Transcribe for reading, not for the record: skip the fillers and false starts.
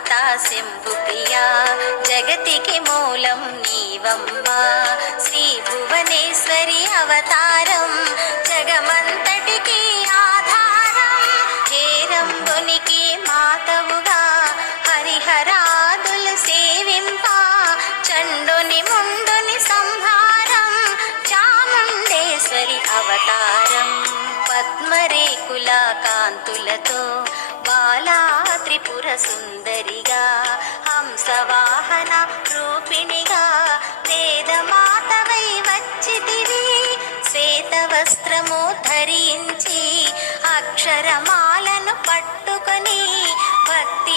మాతా శంభుప్రియా జగతికి మూలం నీవమ్మా శ్రీ భువనేశ్వరి అవతారం జగమంతటికి ఆధారం హేరంబునికి మాతవుగా హరిహరాదులు సేవింప చండుని ముండుని సంహారం చాముండేశ్వరి అవతారం పద్మరేకుల కాంతులతో బాలా త్రిపుర సుందరిగా హంసవాహన రూపిణిగా వేదమాతవై వచ్చితివి శ్వేత వస్త్రము ధరించి అక్షరమాలను పట్టుకొని భక్తి